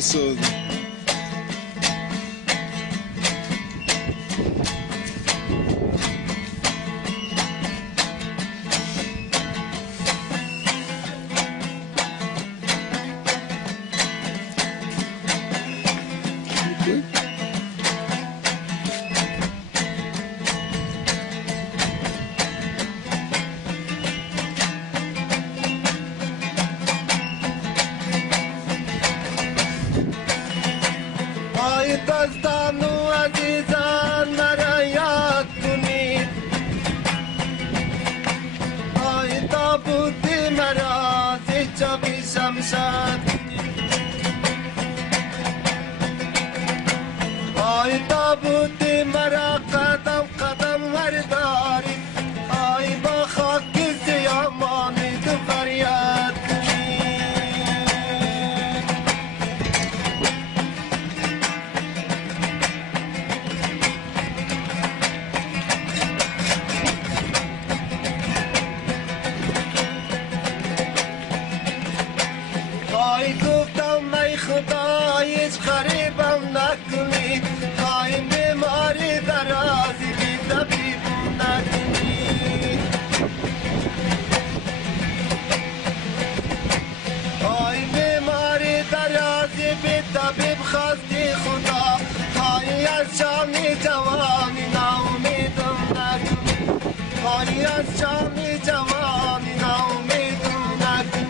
مسعود. دزدان و عزیزان مرا یاد کنید، آی تابوتی مرا ز چاقی شمشاد کنید، آی تابوتی مرا قدم قدم بردارید، آی با خاک زیامانی تو فریاد کنید. آی گفتم ای خدا هیچ غریبم نکنی، آی بیماری درازی بی طبیبم نکنی، آی بیماری درازی بی طبیب خواستی خدا، آی از جانی جوانی ناامیدم نکنی، آی از جانی جوانی ناامیدم نکنی.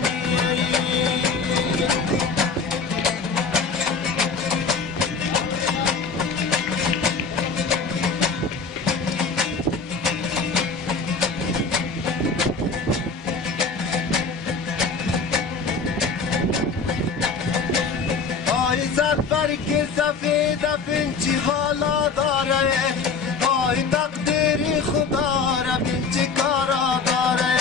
آی زربرگ سفید بینچی حالا داره، آی تقدیری خدا را بینچی کارا داره،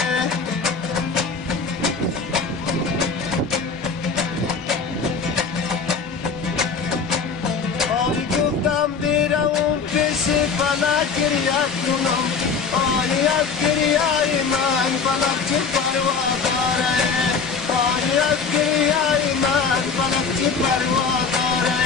آی گفتم بیرم پیش فلک گریه کنم، آی از گریه من فلک چی پروا داره، آی از گریه من فلک چی پروا داره.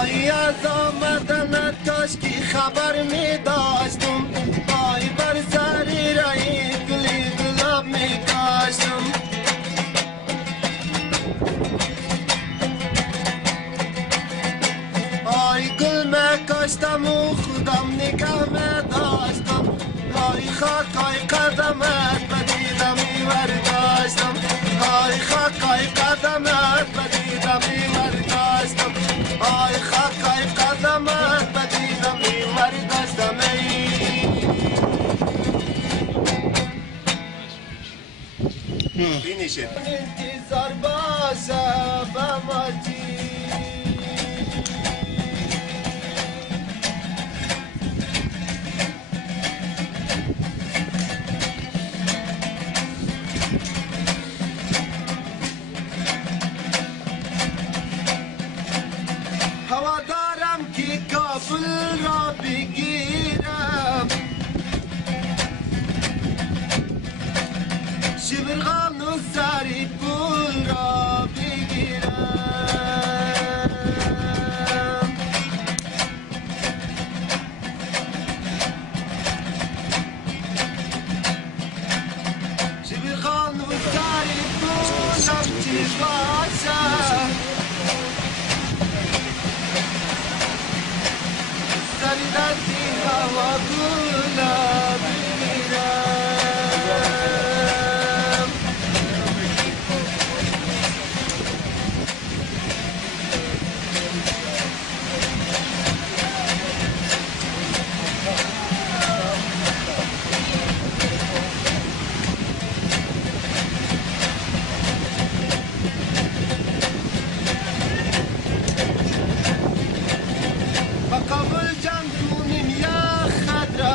آی از آمدن کاشکی خبر می داشتم، آی بر سری رایی گلی گلاب می کاشتم، آی گل می کاشتم و خودم نگاه می داشتم، آی خاکای قدمت بدیدم می برداشتم، آی خاکای قدمت بدیدم می برداشتم، آی خاکای قدمت بدیدم می برداشتم. Finishing. انتظار باشه بماجی، هوا دارم که کابل را بگیرم، شبرغان و سری پول را بگیرم، شبرغان و سری پولم چی باشه، سری دستی هوا گولا بگیرم. بقبل جان کنیم یا خضرا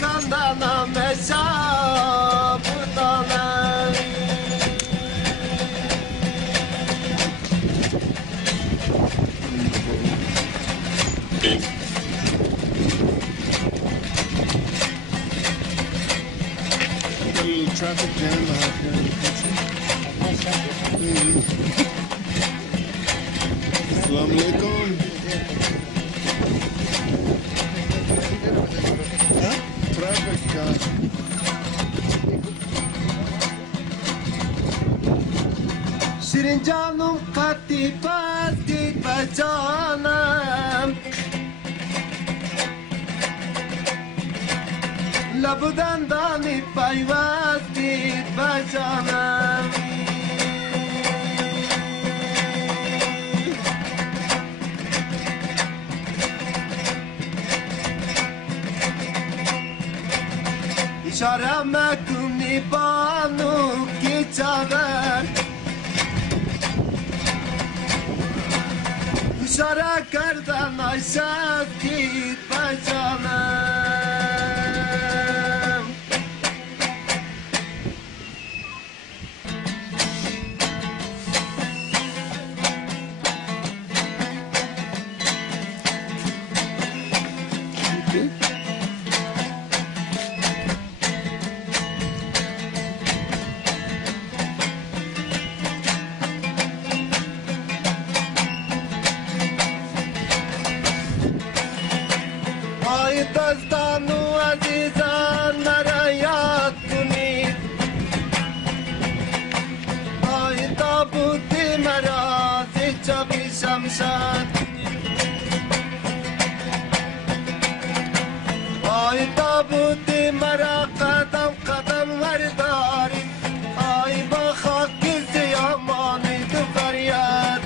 کندنم شب بودنم Traffic jam out here in the kitchen. Assalamu alaikum. Huh? Traffic. شیرین جانم قطی پستی بجانم لبودن دانی پیوستی بجانم اشاره مکنی بانو کی چاور اشاره کردن آشتی بجانم دستانو عزیزان مرا یاد کنید آی تابوتی مرا زی چاقی شمشاد آی تابوتی مرا قدم قدم وردارید آی با خاک زیامانی تو فریاد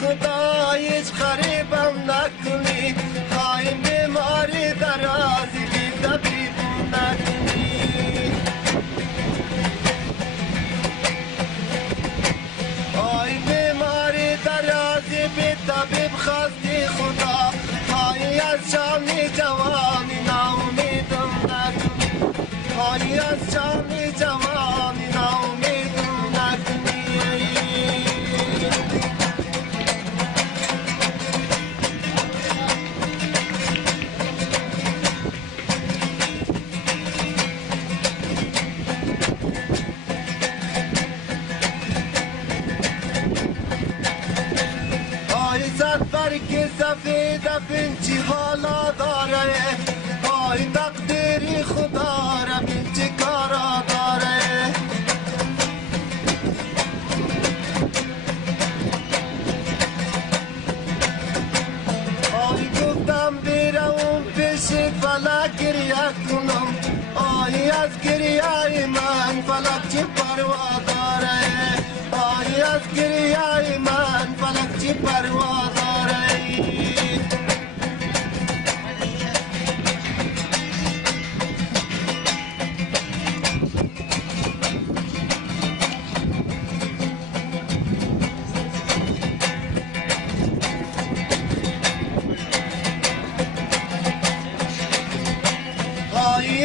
خدایش خریبم نکنی خواهی بیماری درازی بی طبیب نکنی خواهی بیماری درازی بی طبیب خواستی خدا خواهی از شامی جوانی ناامیدم نکنی خواهی از شامی جوانی ناامیدم نکنی برگ سفید بینچی حالا داره آی تقدیری خدا را بینچی کارا داره آی گفتم بیرون پیش فلک گریه کنم آی از گریه من فلک چی پروا داره آی از گریه من فلک چی پروا داره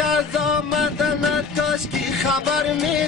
از آمدن کاش کی خبر می